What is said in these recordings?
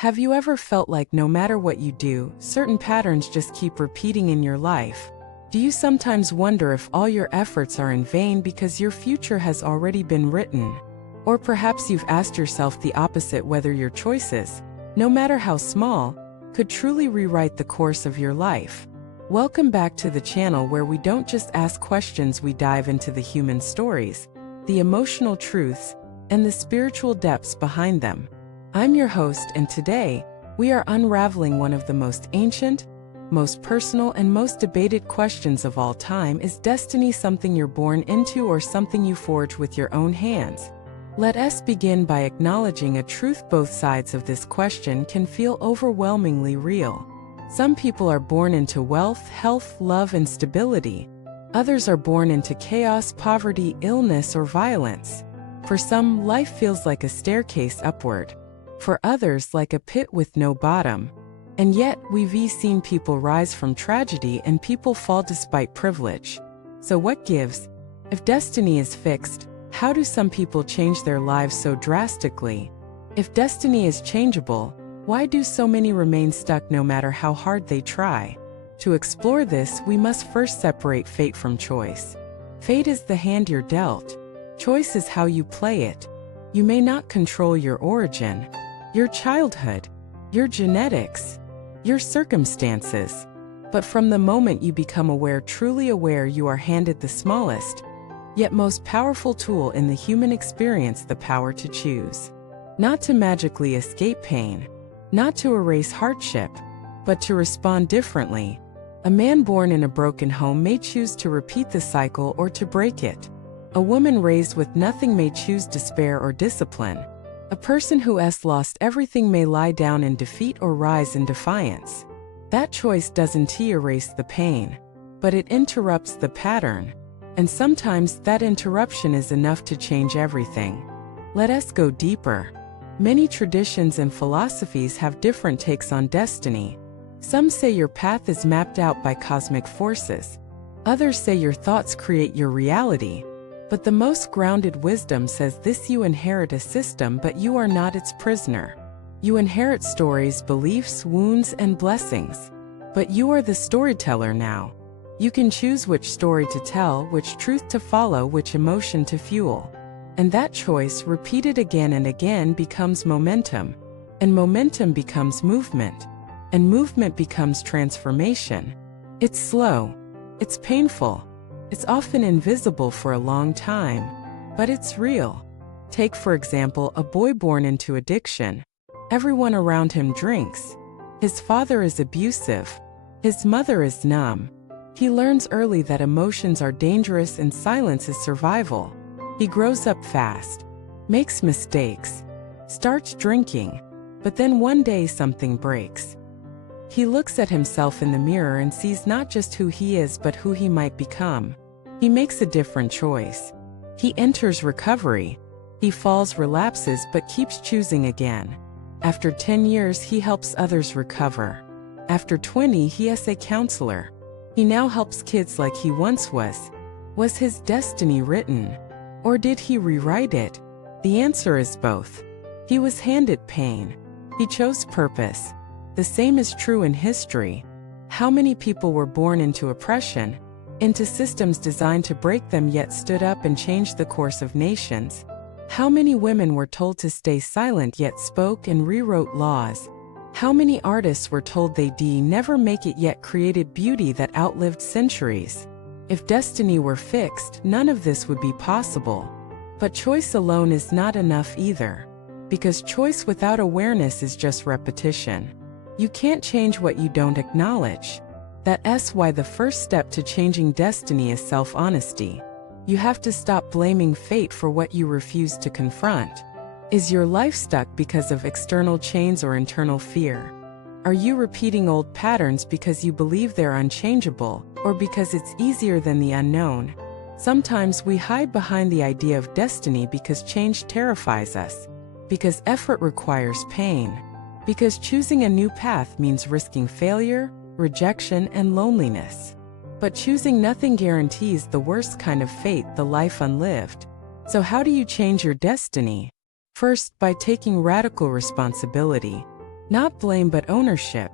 Have you ever felt like no matter what you do, certain patterns just keep repeating in your life? Do you sometimes wonder if all your efforts are in vain because your future has already been written? Or perhaps you've asked yourself the opposite, whether your choices, no matter how small, could truly rewrite the course of your life. Welcome back to the channel where we don't just ask questions, we dive into the human stories, the emotional truths, and the spiritual depths behind them. I'm your host, and today, we are unraveling one of the most ancient, most personal, and most debated questions of all time. Is destiny something you're born into or something you forge with your own hands? Let us begin by acknowledging a truth: both sides of this question can feel overwhelmingly real. Some people are born into wealth, health, love, and stability. Others are born into chaos, poverty, illness, or violence. For some, life feels like a staircase upward. For others, like a pit with no bottom. And yet, we've seen people rise from tragedy and people fall despite privilege. So what gives? If destiny is fixed, how do some people change their lives so drastically? If destiny is changeable, why do so many remain stuck no matter how hard they try? To explore this, we must first separate fate from choice. Fate is the hand you're dealt. Choice is how you play it. You may not control your origin, your childhood, your genetics, your circumstances. But from the moment you become aware, truly aware, you are handed the smallest, yet most powerful tool in the human experience: the power to choose. Not to magically escape pain, not to erase hardship, but to respond differently. A man born in a broken home may choose to repeat the cycle or to break it. A woman raised with nothing may choose despair or discipline. A person who has lost everything may lie down in defeat or rise in defiance. That choice doesn't erase the pain, but it interrupts the pattern. And sometimes that interruption is enough to change everything. Let us go deeper. Many traditions and philosophies have different takes on destiny. Some say your path is mapped out by cosmic forces. Others say your thoughts create your reality. But the most grounded wisdom says this: you inherit a system, but you are not its prisoner. You inherit stories, beliefs, wounds, and blessings. But you are the storyteller now. You can choose which story to tell, which truth to follow, which emotion to fuel. And that choice, repeated again and again, becomes momentum. And momentum becomes movement. And movement becomes transformation. It's slow. It's painful. It's often invisible for a long time, but it's real. Take, for example, a boy born into addiction. Everyone around him drinks. His father is abusive. His mother is numb. He learns early that emotions are dangerous and silence is survival. He grows up fast, makes mistakes, starts drinking, but then one day something breaks. He looks at himself in the mirror and sees not just who he is but who he might become. He makes a different choice. He enters recovery. He falls, relapses, but keeps choosing again. After 10 years, he helps others recover. After 20, he is a counselor. He now helps kids like he once was. Was his destiny written? Or did he rewrite it? The answer is both. He was handed pain. He chose purpose. The same is true in history. How many people were born into oppression, into systems designed to break them, yet stood up and changed the course of nations? How many women were told to stay silent yet spoke and rewrote laws? How many artists were told they'd never make it yet created beauty that outlived centuries? If destiny were fixed, none of this would be possible. But choice alone is not enough either. Because choice without awareness is just repetition. You can't change what you don't acknowledge. That's why the first step to changing destiny is self-honesty. You have to stop blaming fate for what you refuse to confront. Is your life stuck because of external chains or internal fear? Are you repeating old patterns because you believe they're unchangeable, or because it's easier than the unknown? Sometimes we hide behind the idea of destiny because change terrifies us, because effort requires pain, because choosing a new path means risking failure, rejection, and loneliness. But choosing nothing guarantees the worst kind of fate: the life unlived. So how do you change your destiny? First, by taking radical responsibility. Not blame, but ownership.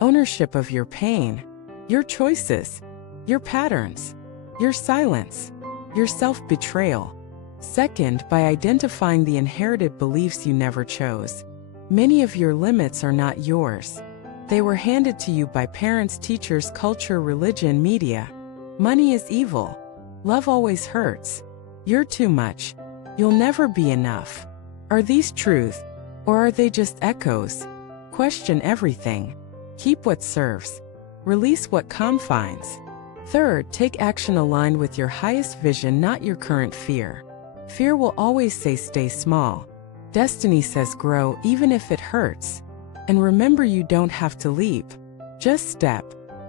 Ownership of your pain, your choices, your patterns, your silence, your self-betrayal. Second, by identifying the inherited beliefs you never chose. Many of your limits are not yours. They were handed to you by parents, teachers, culture, religion, media. Money is evil. Love always hurts. You're too much. You'll never be enough. Are these truth, or are they just echoes? Question everything. Keep what serves. Release what confines. Third, take action aligned with your highest vision, not your current fear. Fear will always say stay small. Destiny says grow, even if it hurts. And remember, you don't have to leap. Just step.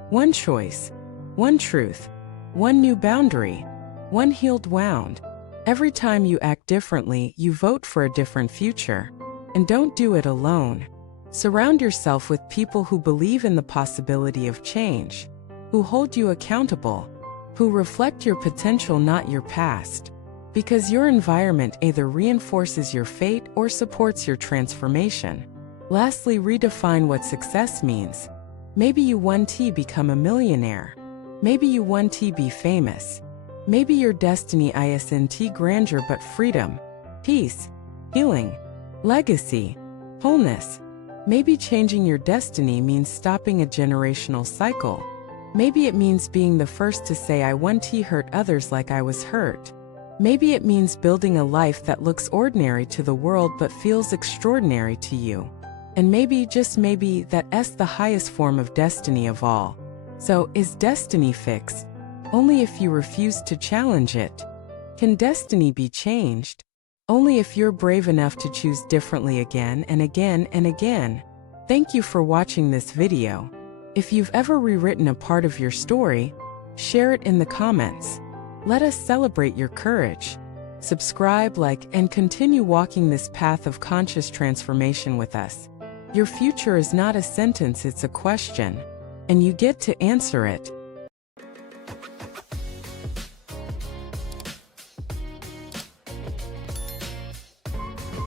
One choice. One truth. One new boundary. One healed wound. Every time you act differently, you vote for a different future. And don't do it alone. Surround yourself with people who believe in the possibility of change, who hold you accountable, who reflect your potential, not your past. Because your environment either reinforces your fate or supports your transformation. Lastly, redefine what success means. Maybe you want to become a millionaire. Maybe you want to be famous. Maybe your destiny isn't grandeur but freedom, peace, healing, legacy, wholeness. Maybe changing your destiny means stopping a generational cycle. Maybe it means being the first to say I want to hurt others like I was hurt. Maybe it means building a life that looks ordinary to the world but feels extraordinary to you. And maybe, just maybe, that's the highest form of destiny of all. So, is destiny fixed? Only if you refuse to challenge it. Can destiny be changed? Only if you're brave enough to choose differently again and again and again. Thank you for watching this video. If you've ever rewritten a part of your story, share it in the comments. Let us celebrate your courage. Subscribe, like, and continue walking this path of conscious transformation with us. Your future is not a sentence, it's a question. And you get to answer it.